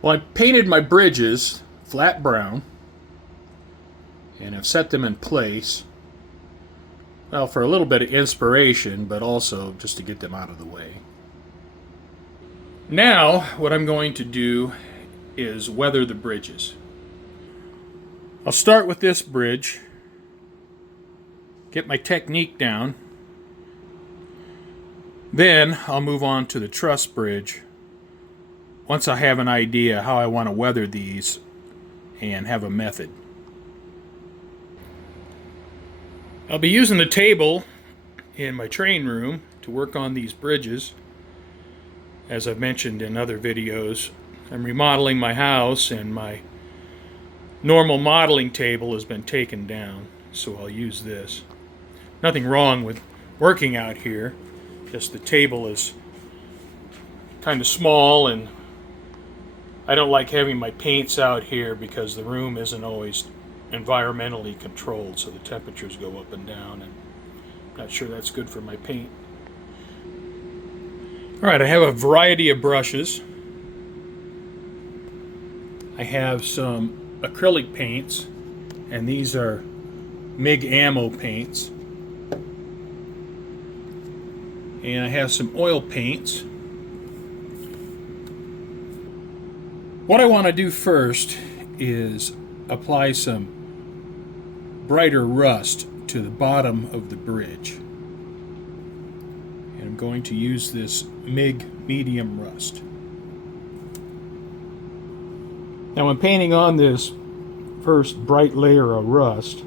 Well, I painted my bridges flat brown and I've set them in place. Well, for a little bit of inspiration, but also just to get them out of the way. Now, what I'm going to do is weather the bridges. I'll start with this bridge, get my technique down. Then I'll move on to the truss bridge once I have an idea how I want to weather these and have a method. I'll be using the table in my train room to work on these bridges. As I've mentioned in other videos, I'm remodeling my house and my normal modeling table has been taken down, so I'll use this. Nothing wrong with working out here, just the table is kind of small and I don't like having my paints out here because the room isn't always environmentally controlled, so the temperatures go up and down, and I'm not sure that's good for my paint. Alright, I have a variety of brushes. I have some acrylic paints, and these are MIG ammo paints. And I have some oil paints. What I want to do first is apply some brighter rust to the bottom of the bridge. And I'm going to use this MIG medium rust. Now when painting on this first bright layer of rust,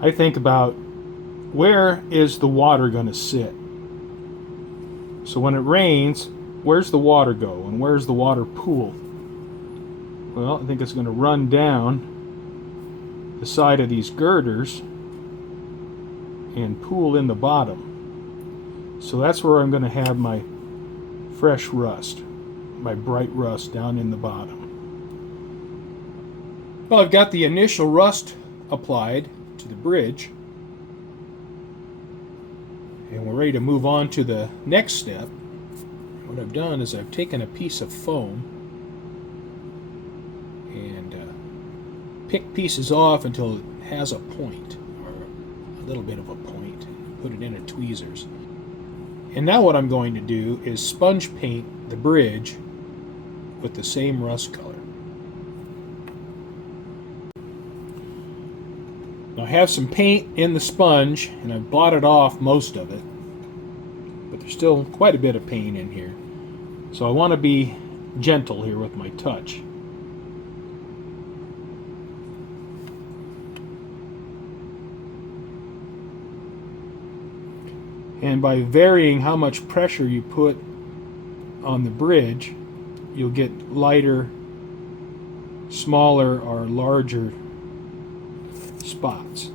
I think about where is the water going to sit. So when it rains, where's the water go and where's the water pool? Well, I think it's going to run down the side of these girders and pool in the bottom. So that's where I'm going to have my fresh rust, my bright rust down in the bottom. Well, I've got the initial rust applied to the bridge, and we're ready to move on to the next step. What I've done is I've taken a piece of foam and picked pieces off until it has a point, or a little bit of a point, and put it in a tweezers. And now what I'm going to do is sponge paint the bridge with the same rust color. Now I have some paint in the sponge and I've blotted off most of it, but there's still quite a bit of paint in here. So I want to be gentle here with my touch. And by varying how much pressure you put on the bridge, you'll get lighter, smaller, or larger spots.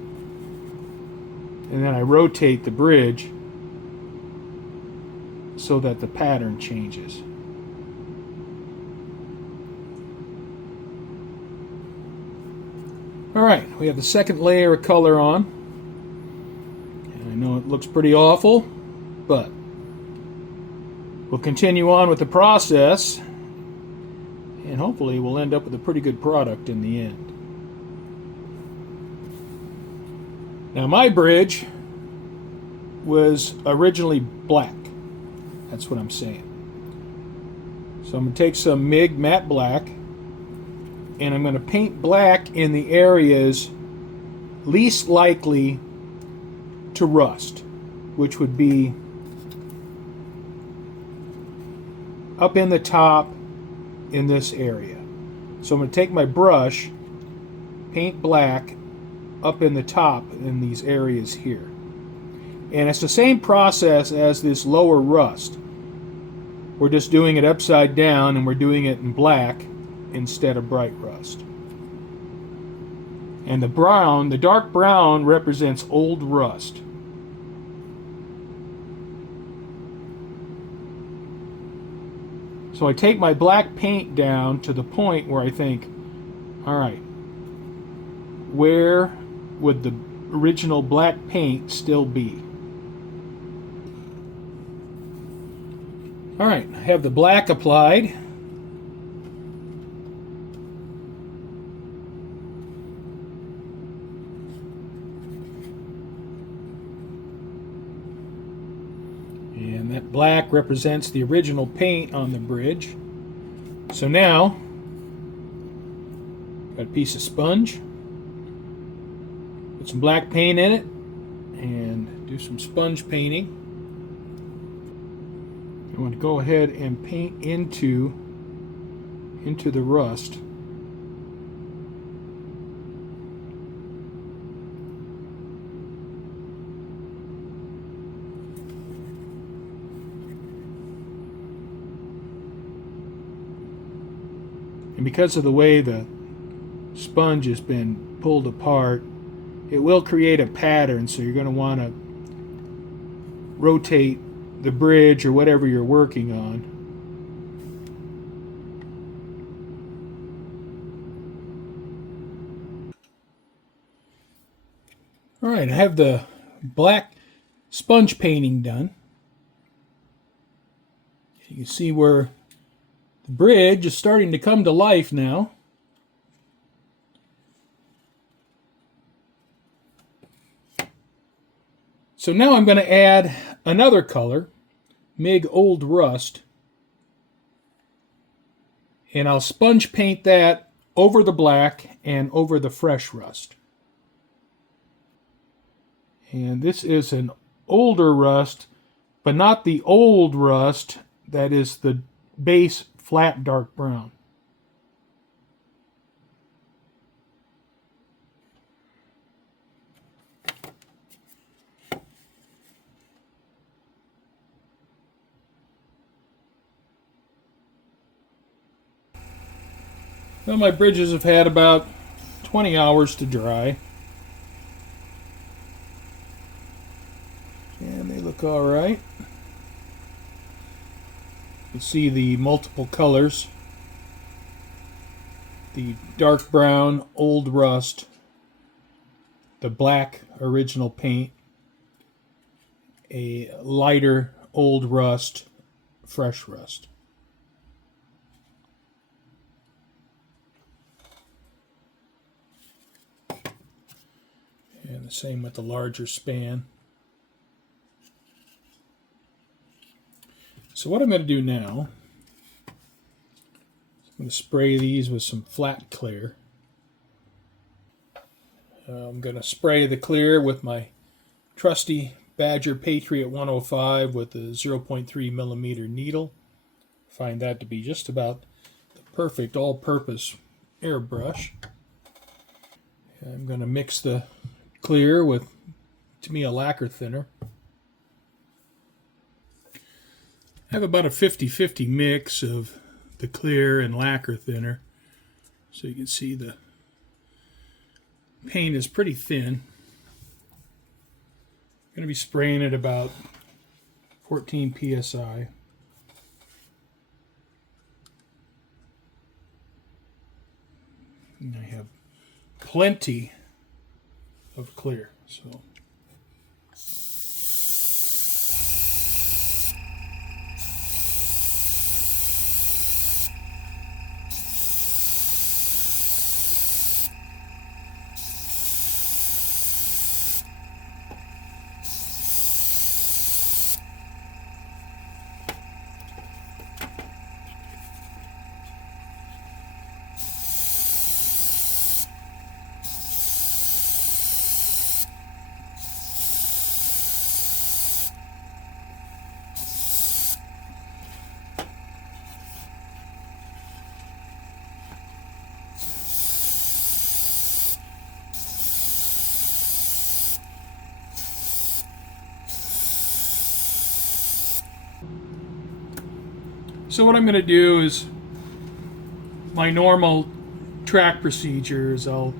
And then I rotate the bridge so that the pattern changes. Alright, we have the second layer of color on. And I know it looks pretty awful, but we'll continue on with the process and hopefully we'll end up with a pretty good product in the end. Now my bridge was originally black. That's what I'm saying. So I'm going to take some MIG matte black and I'm going to paint black in the areas least likely to rust, which would be up in the top in this area. So I'm going to take my brush, paint black up in the top in these areas here. And it's the same process as this lower rust. We're just doing it upside down and we're doing it in black instead of bright rust. And the brown, the dark brown, represents old rust. So I take my black paint down to the point where I think, all right, where would the original black paint still be? All right, I have the black applied. And that black represents the original paint on the bridge. So now, got a piece of sponge, put some black paint in it, and do some sponge painting. I want to go ahead and paint into the rust. And because of the way the sponge has been pulled apart, it will create a pattern, so you're going to want to rotate the bridge or whatever you're working on. All right, I have the black sponge painting done. You can see where the bridge is starting to come to life now. So now I'm going to add another color, MIG Old Rust, and I'll sponge paint that over the black and over the fresh rust. And this is an older rust, but not the old rust that is the base flat dark brown. Well, my bridges have had about 20 hours to dry. And they look all right. You can see the multiple colors. The dark brown, old rust. The black original paint. A lighter, old rust, fresh rust. And the same with the larger span. So what I'm going to do now, I'm going to spray these with some flat clear. I'm going to spray the clear with my trusty Badger Patriot 105 with a 0.3 millimeter needle. Find that to be just about the perfect all-purpose airbrush. I'm going to mix the clear with, to me, a lacquer thinner. I have about a 50-50 mix of the clear and lacquer thinner. So you can see the paint is pretty thin. I'm going to be spraying it about 14 psi. And I have plenty of clear. So what I'm going to do is my normal track procedures. I'll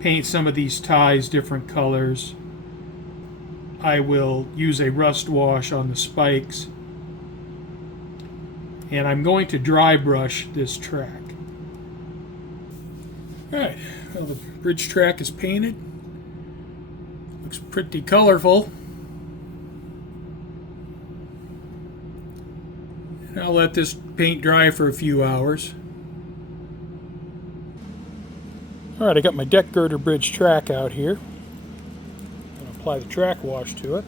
paint some of these ties different colors. I will use a rust wash on the spikes. And I'm going to dry brush this track. Alright, well, the bridge track is painted. Looks pretty colorful. I'll let this paint dry for a few hours. Alright, I got my deck girder bridge track out here. I'm going to apply the track wash to it.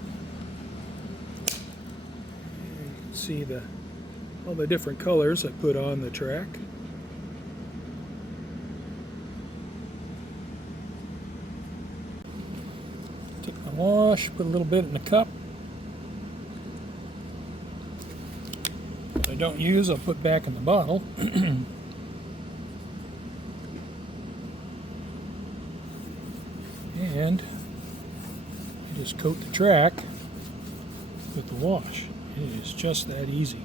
You can see all the different colors I put on the track. Take my wash, put a little bit in the cup. What I don't use, I'll put back in the bottle. And you just coat the track with the wash. It is just that easy.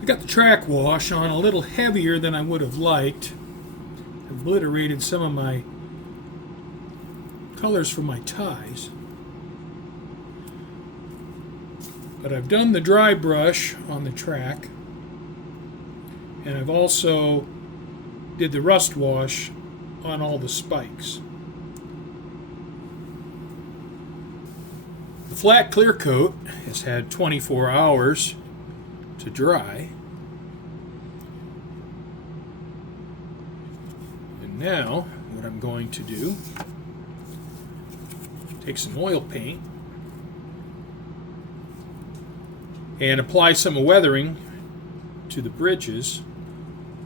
I got the track wash on a little heavier than I would have liked. I obliterated some of my colors from my ties. But I've done the dry brush on the track, and I've also did the rust wash on all the spikes. The flat clear coat has had 24 hours to dry. And now what I'm going to do, take some oil paint and apply some weathering to the bridges.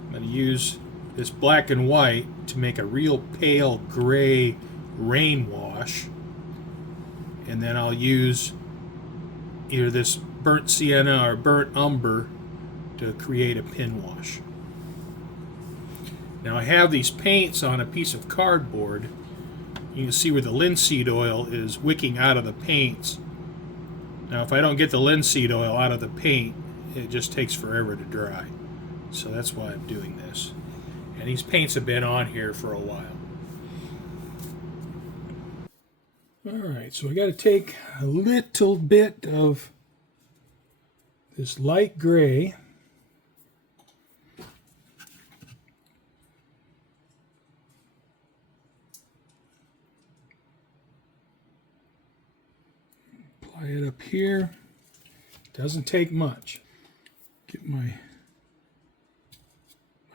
I'm going to use this black and white to make a real pale gray rain wash, and then I'll use either this burnt sienna or burnt umber to create a pin wash. Now I have these paints on a piece of cardboard. You can see where the linseed oil is wicking out of the paints. Now if I don't get the linseed oil out of the paint, it just takes forever to dry. So that's why I'm doing this. And these paints have been on here for a while. Alright, so I got to take a little bit of this light gray, apply it up here. Doesn't take much. Get my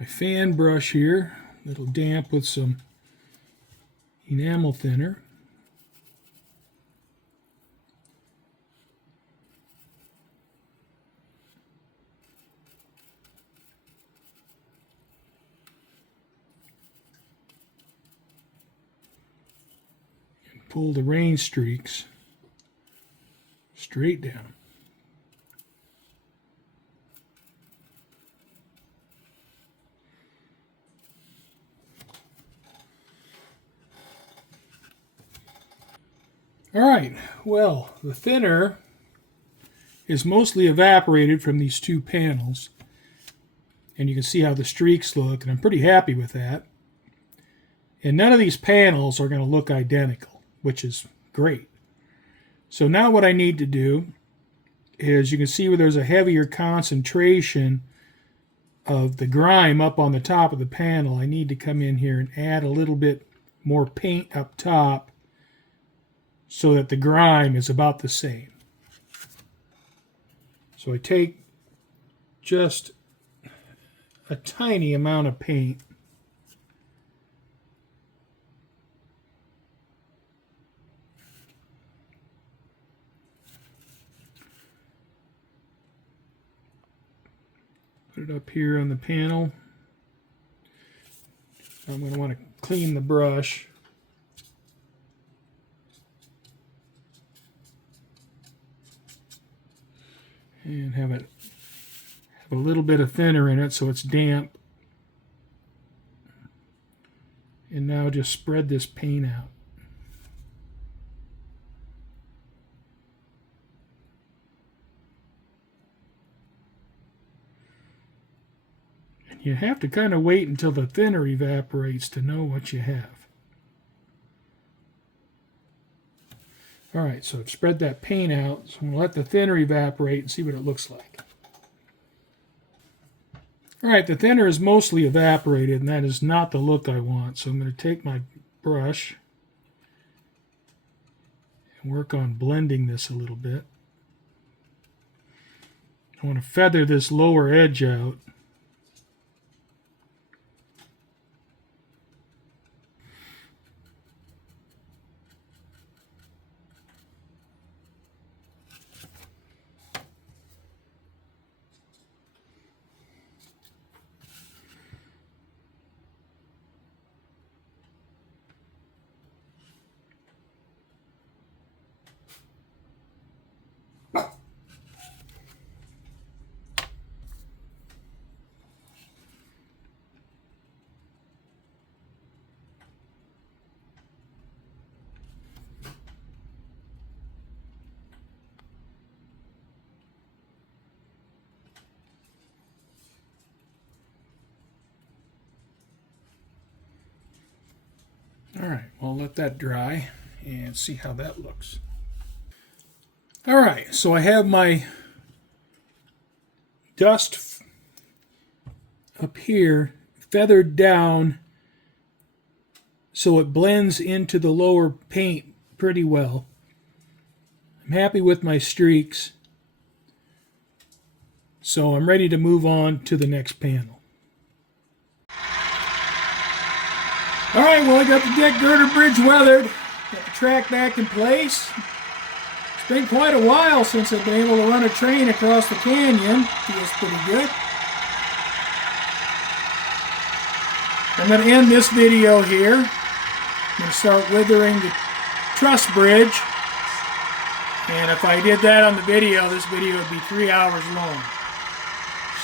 fan brush here, a little damp with some enamel thinner. And pull the rain streaks straight down. Alright, well, the thinner is mostly evaporated from these two panels, and you can see how the streaks look, and I'm pretty happy with that. And none of these panels are going to look identical, which is great. So now what I need to do is, you can see where there's a heavier concentration of the grime up on the top of the panel. I need to come in here and add a little bit more paint up top so that the grime is about the same. So I take just a tiny amount of paint put it up here on the panel. I'm going to want to clean the brush. And have a little bit of thinner in it so it's damp. And now just spread this paint out. And you have to kind of wait until the thinner evaporates to know what you have. Alright, so I've spread that paint out, so I'm going to let the thinner evaporate and see what it looks like. Alright, the thinner is mostly evaporated, and that is not the look I want. So I'm going to take my brush and work on blending this a little bit. I want to feather this lower edge out. Alright, well, let that dry and see how that looks. Alright, so I have my dust up here feathered down so it blends into the lower paint pretty well. I'm happy with my streaks, so I'm ready to move on to the next panel. Alright, well, I got the deck girder bridge weathered, got the track back in place. It's been quite a while since I've been able to run a train across the canyon. Feels pretty good. I'm going to end this video here. I'm going to start withering the truss bridge. And if I did that on the video, this video would be 3 hours long.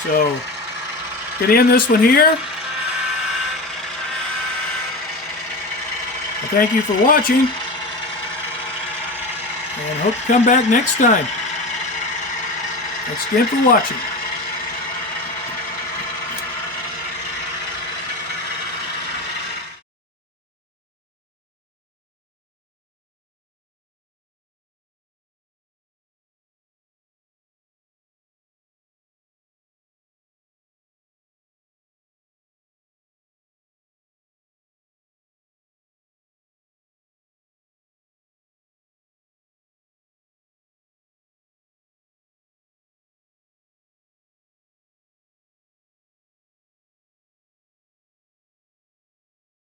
So, going to end this one here. I thank you for watching, and hope you come back next time. Thanks again for watching.